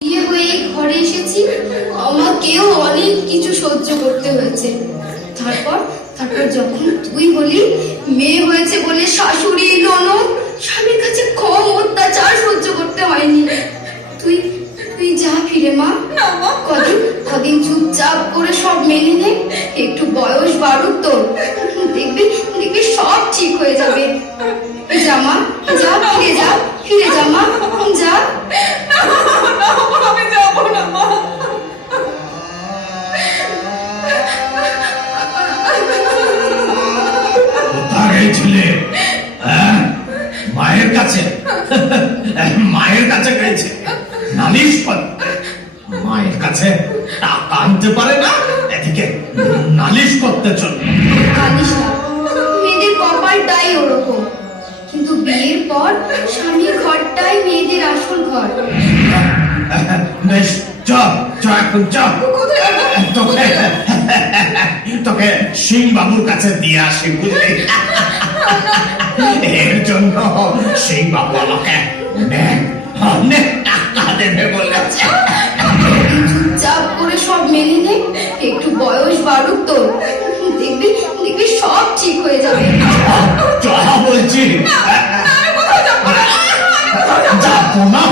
বিয়ে হয়ে ঘরে এসেছি, আমাকেও অনেক কিছু সহ্য করতে হয়েছে। তারপর তারপর যখন তুই বলি মেয়ে হয়েছে বলে শাশুড়ি ননদ স্বামীর কাছে কম অত্যাচার সহ্য করতে হয়নি। তুই তুই যা ফিরে মা, কদিন কদিন চুপচাপ করে সব মেনে নে, একটু বয়স বাড়ুক তোর, দেখবি দেখবি সব ঠিক হয়ে যাবে। যা মা, যা ফিরে যা মা, যা। আমি যাবো না মা। কোথায় গেছিলে? মায়ের কাছে? মায়ের কাছে গেছে নালিশ করতে? মায়ের কাছে টাকা আনতে পারে না, এদিকে নালিশ করতে চলে। জানিস না, মেয়েদের কপালটাই ওরকম। কিন্তু বিয়ের পর স্বামীর ঘরটাই মেয়েদের আসল ঘর। বেশ, চ এখন চ, তোকে সিং বাবুর কাছে দিয়ে আসি, বুঝলি? এর জন্য সিং বাবু আমাকে অনেক অনেক টাকা দেবে বলেছে। চুপচাপ করে সব মেনে নে, একটু বয়স বাড়ুক তোর, দেখবি দেখবি সব ঠিক হয়ে যাবে। বলছি যাবো না,